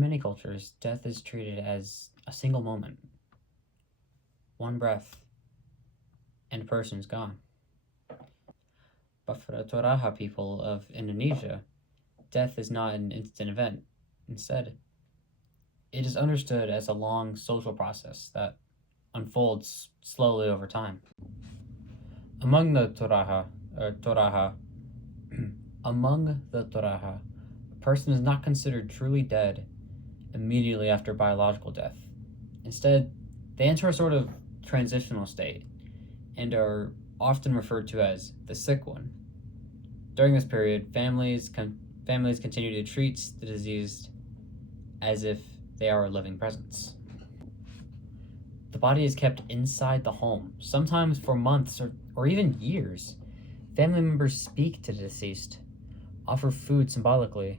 In many cultures, death is treated as a single moment, one breath, and a person is gone. But for the Toraja people of Indonesia, death is not an instant event. Instead, it is understood as a long social process that unfolds slowly over time. Among the Toraja, among the Toraja, a person is not considered truly dead immediately after biological death. Instead, they enter a sort of transitional state and are often referred to as the sick one. During this period, families continue to treat the deceased as if they are a living presence. The body is kept inside the home, sometimes for months or even years. Family members speak to the deceased, offer food symbolically,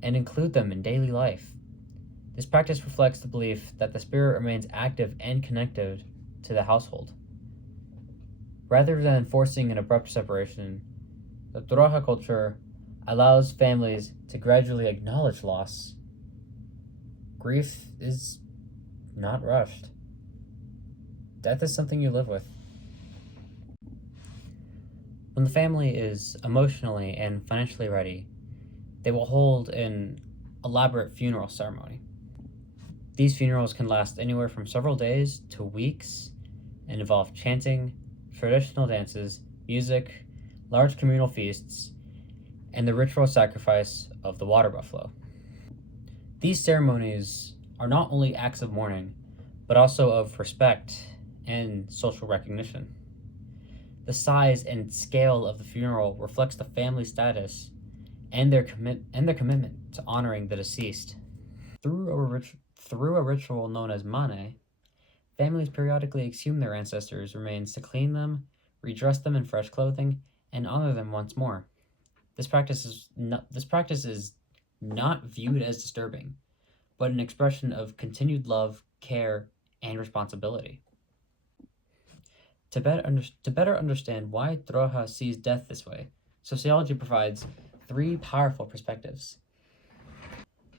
and include them in daily life. This practice reflects the belief that the spirit remains active and connected to the household. Rather than forcing an abrupt separation, the Toraja culture allows families to gradually acknowledge loss. Grief is not rushed. Death is something you live with. When the family is emotionally and financially ready, they will hold an elaborate funeral ceremony. These funerals can last anywhere from several days to weeks and involve chanting, traditional dances, music, large communal feasts, and the ritual sacrifice of the water buffalo. These ceremonies are not only acts of mourning, but also of respect and social recognition. The size and scale of the funeral reflects the family status and their commitment to honoring the deceased. Through a ritual known as mane, families periodically exhume their ancestors' remains to clean them, redress them in fresh clothing, and honor them once more. This practice is not viewed as disturbing, but an expression of continued love, care, and responsibility. To better understand why Droha sees death this way, sociology provides three powerful perspectives.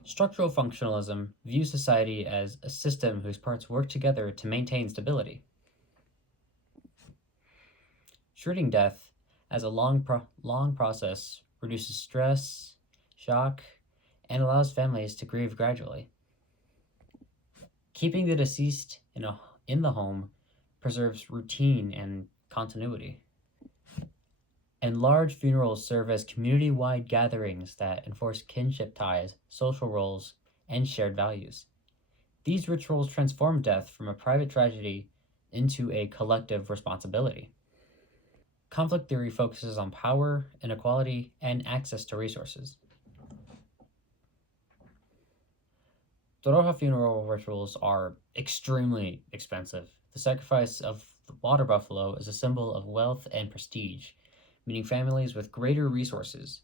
Structural functionalism views society as a system whose parts work together to maintain stability. Treating death as a long process reduces stress, shock, and allows families to grieve gradually. Keeping the deceased in the home preserves routine and continuity. And large funerals serve as community-wide gatherings that enforce kinship ties, social roles, and shared values. These rituals transform death from a private tragedy into a collective responsibility. Conflict theory focuses on power, inequality, and access to resources. Toraja funeral rituals are extremely expensive. The sacrifice of the water buffalo is a symbol of wealth and prestige, meaning families with greater resources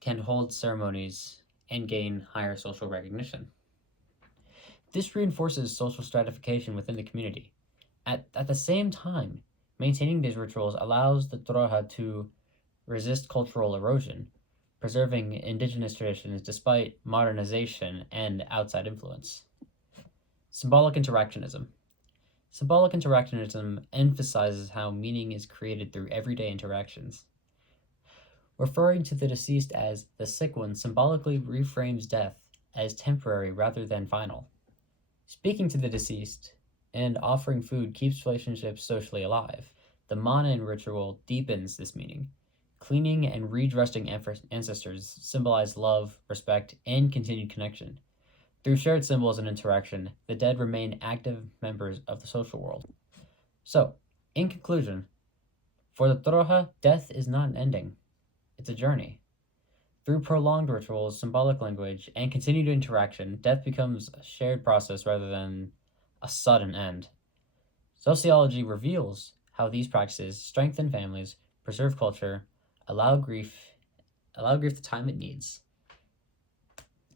can hold ceremonies and gain higher social recognition. This reinforces social stratification within the community. At the same time, maintaining these rituals allows the Toraja to resist cultural erosion, preserving indigenous traditions despite modernization and outside influence. Symbolic interactionism. Symbolic interactionism emphasizes how meaning is created through everyday interactions. Referring to the deceased as the sick one symbolically reframes death as temporary rather than final. Speaking to the deceased and offering food keeps relationships socially alive. The Manan ritual deepens this meaning. Cleaning and redressing ancestors symbolize love, respect, and continued connection. Through shared symbols and interaction, the dead remain active members of the social world. So, in conclusion, for the Toraja, death is not an ending. It's a journey. Through prolonged rituals, symbolic language, and continued interaction, death becomes a shared process rather than a sudden end. Sociology reveals how these practices strengthen families, preserve culture, allow grief the time it needs,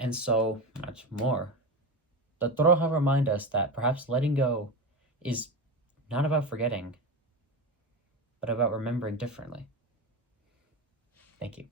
and so much more. The Toraja remind us that perhaps letting go is not about forgetting, but about remembering differently. Thank you.